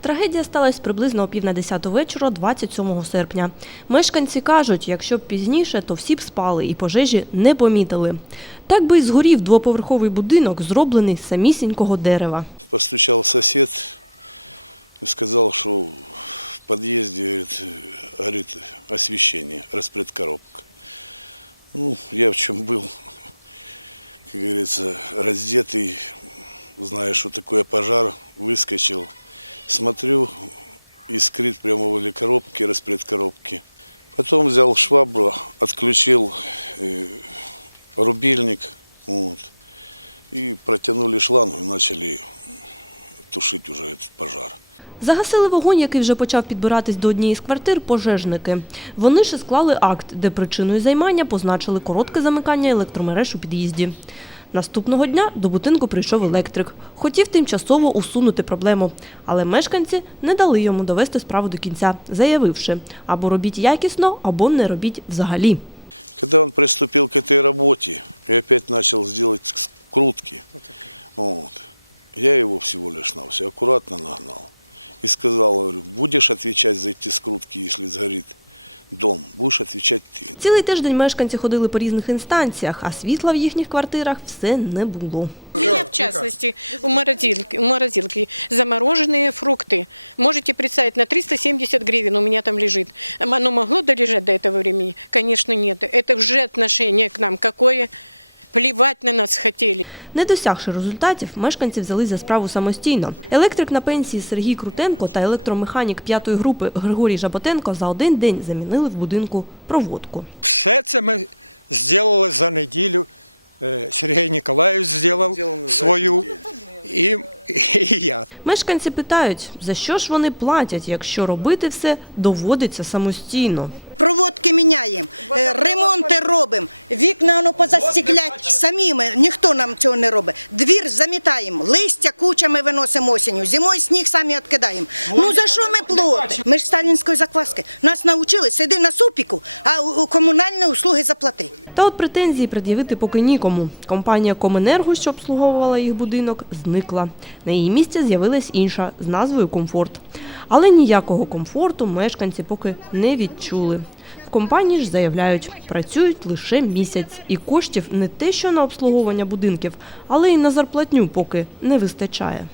Трагедія сталася приблизно о пів на десяту вечора, 27 серпня. Мешканці кажуть, якщо б пізніше, то всі б спали і пожежі не помітили. Так би й згорів двоповерховий будинок, зроблений з самісінького дерева. Постучал сосед и сказал, что в подъезде говорит, горит освещение, распред коробка. Ну, я в чем был, как говорится, раздетый, зная, что такое пожар, выскочил. Смотрю, искрит прямо возле коробки, распред коробки. Потом взял швабру, отключил э, рубильник, вот, и протянули шланг и начали тушить уже этот пожар. Загасили вогонь, який вже почав підбиратись до однієї з квартир, пожежники. Вони ж склали акт, де причиною займання позначили коротке замикання електромереж у під'їзді. Наступного дня до будинку прийшов електрик. Хотів тимчасово усунути проблему, але мешканці не дали йому довести справу до кінця, заявивши, або робіть якісно, або не робіть взагалі. Когда он приступил к этой работе и опять начал сделать скрутки, вот, я его всего лишь на все аккуратно нагнал и сказал, говорю, будешь отвечать за эти скрутки, если сгорит дом, будешь отвечать ты. Цілий тиждень мешканці ходили по різних інстанціях, а світла в їхніх квартирах все не було. У меня, в частности, у морозилки, у морозилки замороженные фрукты. Можете представить, на 370 гривен у меня там лежит. Оно могло долежать до этого времени? Конечно, нет. Это уже отношение к нам какое. Плевать на нас хотіли. Не досягши результатів, мешканці взялись за справу самостійно. Електрик на пенсії Сергій Крутенко та електромеханік п'ятої групи Григорій Жаботенко за один день замінили в будинку проводку. Все це ми зробили за неділю. Е, Сергій Ніколаєвич зробив свою і, і я. Мешканці питають, за що ж вони платять, якщо робити все доводиться самостійно. Проводки міняємо, е, ремонти робимо, вікна воно позастіклять самі ми, ніхто нам цього не робить. Двір замітаємо, листя кучами виносимо осінню, зимою сніг самі відкидаємо. Ну за що ми платимо? Ми ж сталінської закваски. Нас навчили, сиди на супіку, а у комунальні услуги заплати. Та от претензії пред'явити поки нікому. Компанія Коменерго, що обслуговувала їх будинок, зникла. На її місці з'явилась інша з назвою Комфорт. Але ніякого комфорту мешканці поки не відчули. В компанії ж заявляють, працюють лише місяць, і коштів не те, що на обслуговування будинків, але й на зарплатню поки не вистачає.